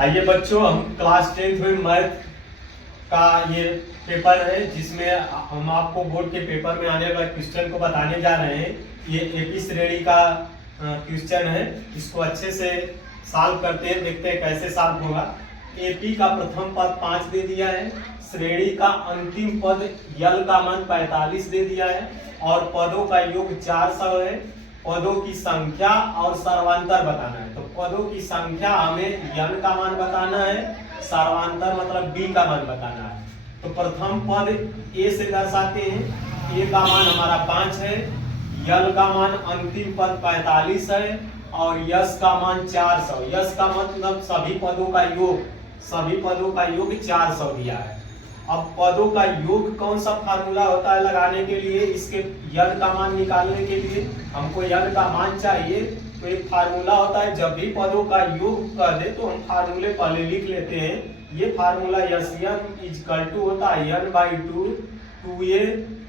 आइए बच्चों, हम क्लास 10th में मैथ का ये पेपर है जिसमें हम आपको बोर्ड के पेपर में आने वाले क्वेश्चन को बताने जा रहे हैं। ये एपी श्रेणी का क्वेश्चन है। इसको अच्छे से सॉल्व करते हैं, देखते हैं कैसे सॉल्व होगा। एपी का प्रथम पद 5 दे दिया है, श्रेणी का अंतिम पद यल का मान 45 दे दिया है और पदों का योग 400 है। पदों की संख्या और सर्वांतर बताना है। तो पदों की संख्या हमें यन का मान बताना है, सर्वांतर मतलब बी का मान बताना है। तो प्रथम पद ए से दर्शाते हैं। ए का मान हमारा 5 है, यल का मान अंतिम पद 45 है और यश का मान 400। यश का मतलब सभी पदों का योग, सभी पदों का योग 400 दिया है। अब पदों का योग कौन सा फार्मूला होता है लगाने के लिए, इसके यन का मान निकालने के लिए हमको यन का मान चाहिए। तो एक फार्मूला होता है, जब भी पदों का योग कर दे तो हम फार्मूले पहले लिख लेते हैं। ये formula S n equal to होता है n by 2a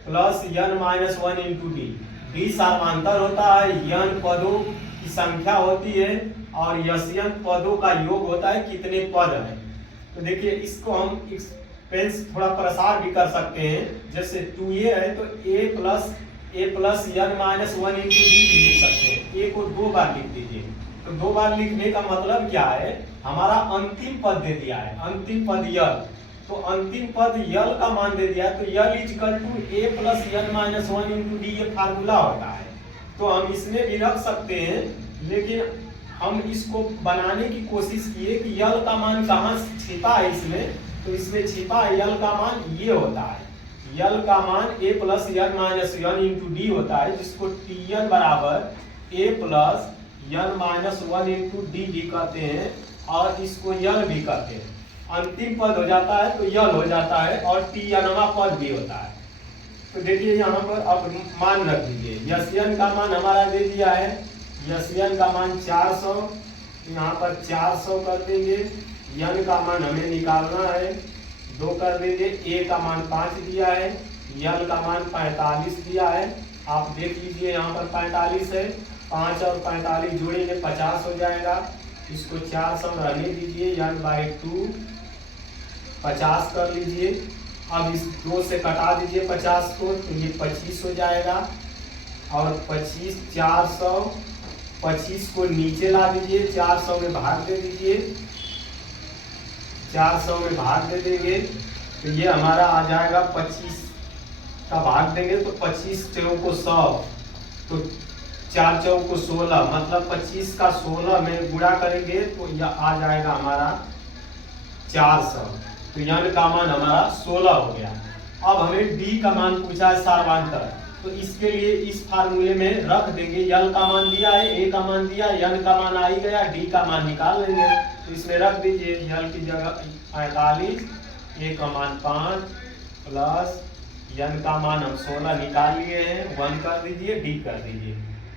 plus n minus 1 into d. D सर्वांतर होता है, यन पदों की संख्या होती है और यस यन पदों का योग होता है कितने पद है। तो देखिए इसको हम पेंस थोड़ा प्रसार भी कर सकते हैं। जैसे 2a है तो a plus n minus 1 into D लिख सकते हैं। a को 2 बार लिख दीजिए। तो 2 बार लिखने का मतलब क्या है, हमारा अंतिम पद दे दिया है, अंतिम पद यल। तो अंतिम पद यल का मान दे दिया है, तो l equal to a plus n minus 1 into d ये फार्मूला होता है। तो हम इसमें भी रख सकते हैं, लेकिन हम इसको बनाने की कोशिश किए कि यल का मान कहाँ छिपा है इसमें। तो इसमें छिपा यल का मान ये होता है, यल का मान a plus n minus 1 into d होता है, जिसको tn बराबर a plus n minus 1 into D भी कहते हैं और इसको यल भी कहते हैं। अंतिम पद हो जाता है तो यल हो जाता है और tnवा पद भी होता है। तो देखिए यहाँ पर अब मान रख दीजिए। यन का मान हमारा दे दिया है, यन का मान 400, यहाँ पर 400 कर देंगे। यन का मान हमें निकालना है, 2 कर देंगे। ए का मान 5 दिया है, यल का मान 45 दिया है। आप देख लीजिए यहाँ पर 45 है, 5 और 45 जोड़ेंगे 50 हो जाएगा। इसको 400 रहने दीजिए, यन बाई 2 50 कर लीजिए। अब इस 2 से कटा दीजिए 50 को, तो ये 25 हो जाएगा और 25 400, 25 को नीचे ला दीजिए, 400 में भाग दे दीजिए, 400 में भाग दे देंगे तो ये हमारा आ जाएगा 25 का भाग देंगे तो 25 चौको 100, तो 4 चौको 16, मतलब 25 का 16 में गुणा करेंगे तो यह आ जाएगा हमारा 400। तो यन का मान हमारा 16 हो गया। अब हमें डी का मान पूछा है सर्वांतर, तो इसके लिए इस फार्मूले में रख देंगे। यल का मान दिया है, ए का मान दिया, यन का मान आ ही गया, डी का मान निकाल लेंगे। तो इसमें रख दीजिए यल की जगह 45, ए का मान 5 प्लस यन का मान हम 16 निकाल लिए हैं, 1 कर दीजिए, डी कर दीजिए।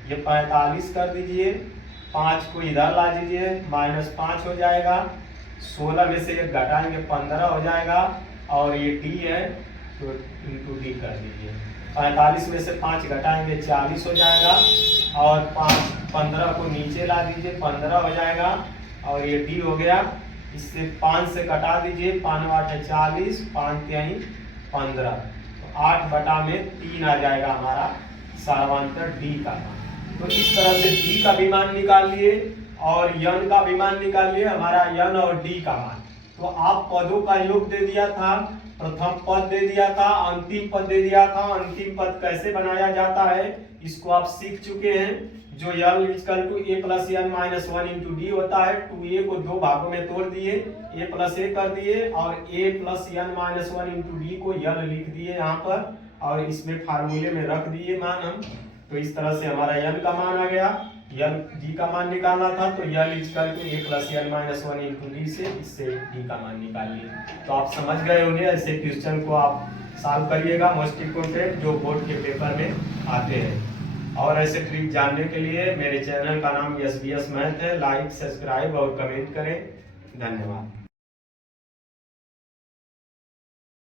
ये 45 कर दीजिए, 5 को इधर ला दीजिए, -5 हो जाएगा। 16 में से एक घटाएंगे 15 हो जाएगा और ये डी है तो इंटू डी कर दीजिए। 45 में से 5 घटाएंगे 40 हो जाएगा और 15 को नीचे ला दीजिए, 15 हो जाएगा और ये डी हो गया। इससे 5 से कटा दीजिए, 5 8 40, 5 3 15, तो 8 बटा में 3 आ जाएगा हमारा सर्वांतर डी का मान। तो इस तरह से डी का भी मान निकाल लिए और यन का भी मान निकाल लिए, हमारा यन और डी का मान। तो आप पदों का योग दे दिया था, प्रथम पद दे दिया था, अंतिम पद दे दिया था। अंतिम पद कैसे बनाया जाता है इसको आप सीख चुके हैं। जो l equal to a plus n minus 1 into d होता है। 2a को 2 भागों में तोड़ दिए, a प्लस a कर दिए और a plus n minus 1 into D को यल लिख दिए यहाँ पर और इसमें फार्मूले में रख दिए मान हम। तो इस तरह से हमारा यन का मान आ गया। यल डी का मान निकालना था तो l equal to a plus n minus 1 into d से इससे डी का मान निकालिए। तो आप समझ गए होंगे। ऐसे क्वेश्चन को आप सॉल्व करिएगा, मोस्ट इम्पोर्टेंट जो बोर्ड के पेपर में आते हैं। और ऐसे ट्रिक जानने के लिए मेरे चैनल का नाम SBS मैथ है। लाइक, सब्सक्राइब और कमेंट करें। धन्यवाद।